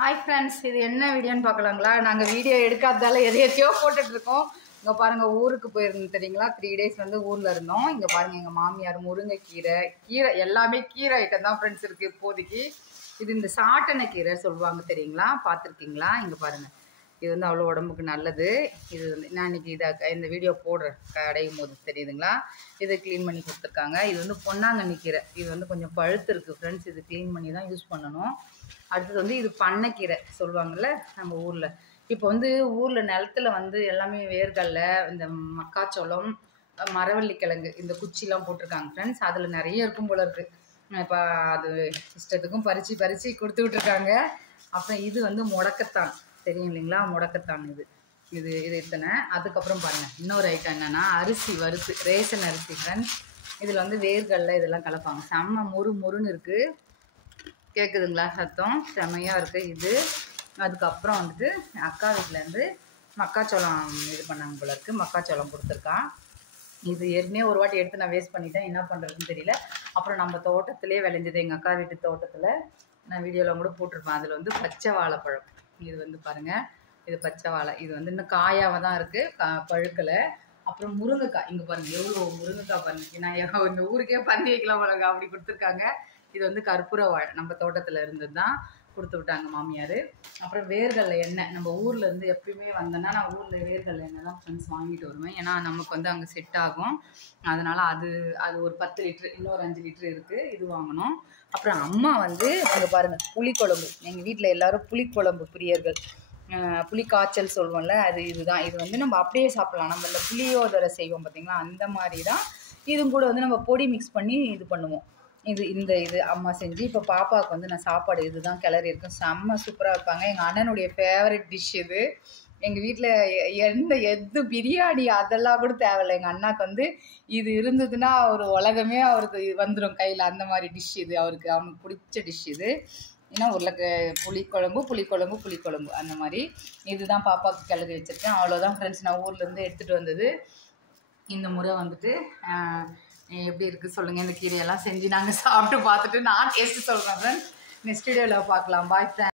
Hi friends, இது என்ன வீடியோன்னு பார்க்கலாங்களா? நாங்கள் வீடியோ எடுக்காததால எதையோ போட்டுட்ருக்கோம். இங்கே பாருங்கள், ஊருக்கு போயிருந்தோம் தெரியுங்களா? 3 டேஸ் வந்து ஊரில் இருந்தோம். இங்கே பாருங்கள், எங்கள் மாமியார் முருங்கைக்கீரை கீரை எல்லாமே கீரை ஐட்டம் தான் ஃப்ரெண்ட்ஸ் இருக்குது இப்போதைக்கு. இது இந்த சாட்டனை கீரை சொல்லுவாங்க தெரியுங்களா? பார்த்துருக்கீங்களா? இங்கே பாருங்கள், இது வந்து அவ்வளோ உடம்புக்கு நல்லது. இது வந்து நான் இன்றைக்கி இந்த வீடியோ போடுறேன் கடையும் போது தெரியுதுங்களா? இதை க்ளீன் பண்ணி கொடுத்துருக்காங்க. இது வந்து பொன்னாங்கண்ணி கீரை. இது வந்து கொஞ்சம் பழுத்து இருக்குது ஃப்ரெண்ட்ஸ். இது க்ளீன் பண்ணி தான் யூஸ் பண்ணணும். அடுத்தது வந்து இது பண்ணைக்கீரை சொல்லுவாங்கள்ல நம்ம ஊரில். இப்போ வந்து ஊரில் நிலத்துல வந்து எல்லாமே வேர்கடல, இந்த மக்காச்சோளம், மரவள்ளிக்கிழங்கு, இந்த குச்சிலாம் போட்டிருக்காங்க ஃப்ரெண்ட்ஸ். அதில் நிறைய இருக்கும் போல இருக்குது. இப்போ அது இஷ்டத்துக்கும் பறித்து கொடுத்து விட்ருக்காங்க. அப்புறம் இது வந்து முடக்கத்தான் தெரியும் இல்லைங்களா? முடக்கத்தான் இது இது இது இத்தனை. அதுக்கப்புறம் பாருங்கள், இன்னொரு ஐட்டம் என்னென்னா அரிசி வறுத்து, ரேஷன் அரிசி ஃப்ரெண்ட்ஸ். இதில் வந்து வேர்கடல இதெல்லாம் கலப்பாங்க. செம்ம முறுன்னு இருக்குது. கேட்குதுங்களா சத்தம்? செம்மையாக இருக்குது இது. அதுக்கப்புறம் வந்துட்டு அக்கா வீட்டிலேருந்து மக்காச்சோளம் இது பண்ணாங்க போல இருக்குது. மக்காச்சோளம் கொடுத்துருக்கான். இது ஏற்கனவே ஒரு வாட்டி எடுத்து நான் வேஸ்ட் பண்ணிட்டேன், என்ன பண்ணுறதுன்னு தெரியல. அப்புறம் நம்ம தோட்டத்திலே விளைஞ்சது, எங்கள் அக்கா வீட்டு தோட்டத்தில். நான் வீடியோவில் கூட போட்டிருப்பேன். அதில் வந்து பச்சை வாழைப்பழம். இது வந்து பாருங்கள், இது பச்சை வாழை. இது வந்து இன்னும் காயாக தான் இருக்குது, பழுக்கலை. அப்புறம் முருங்கைக்காய். இங்கே பாருங்கள், எவ்வளோ முருங்கைக்காய் பாருங்கள். நான் இந்த ஊருக்கே பந்தி வைக்கலாம் பாருங்க, அப்படி கொடுத்துருக்காங்க. இது வந்து கற்பூர வாழை, நம்ம தோட்டத்தில் இருந்தது தான், கொடுத்து விட்டாங்க மாமியார். அப்புறம் வேர்கடலை எண்ணெய். நம்ம ஊரில் இருந்து எப்பயுமே வந்தேன்னா நான் ஊரில் வேர்கடலை எண்ணெய் தான் ஃப்ரெண்ட்ஸ் வாங்கிட்டு வருவேன். ஏன்னா நமக்கு வந்து அங்கே செட் ஆகும். அதனால் அது ஒரு 10 லிட்ரு, இன்னொரு 5 லிட்ரு இருக்குது, இது வாங்கணும். அப்புறம் அம்மா வந்து இங்கே பாருங்கள், புளிக்குழம்பு. எங்கள் வீட்டில் எல்லோரும் புளிக்குழம்பு பிரியர்கள். புளி காய்ச்சல் சொல்லுவோம்ல, இதுதான். இது வந்து நம்ம அப்படியே சாப்பிட்லாம். நம்ம இந்த புளியோதரை செய்வோம் பார்த்திங்களா, அந்த மாதிரி தான். இதுவும் கூட வந்து நம்ம பொடி மிக்ஸ் பண்ணி இது பண்ணுவோம். இது அம்மா செஞ்சு, இப்போ பாப்பாவுக்கு வந்து நான் சாப்பாடு இதுதான் கிளறி இருக்கேன். செம்ம சூப்பராக வைப்பாங்க. எங்கள் அண்ணனுடைய ஃபேவரட் டிஷ் இது. எங்கள் வீட்டில் எது பிரியாணி அதெல்லாம் கூட தேவையில்லை. எங்கள் அண்ணாக்கு வந்து இது இருந்ததுன்னா ஒரு உலகமே அவருக்கு வந்துடும் கையில். அந்த மாதிரி டிஷ் இது. அவனுக்கு பிடிச்ச டிஷ் இது. ஏன்னா புளிக்குழம்பு அந்த மாதிரி. இதுதான் பாப்பாவுக்கு கிளறி வச்சுருக்கேன். அவ்வளோதான் ஃப்ரெண்ட்ஸ், நான் ஊர்லேருந்து எடுத்துகிட்டு வந்தது. இந்த முறை வந்துட்டு எப்படி இருக்குது சொல்லுங்கள். இந்த கீரையெல்லாம் செஞ்சு நாங்கள் சாப்பிட்டு பார்த்துட்டு நான் டேஸ்ட்டு சொல்கிறேன் ஃப்ரெண்ட்ஸ். நெக்ஸ்ட் வீடியோவில் பார்க்கலாம். Bye friends.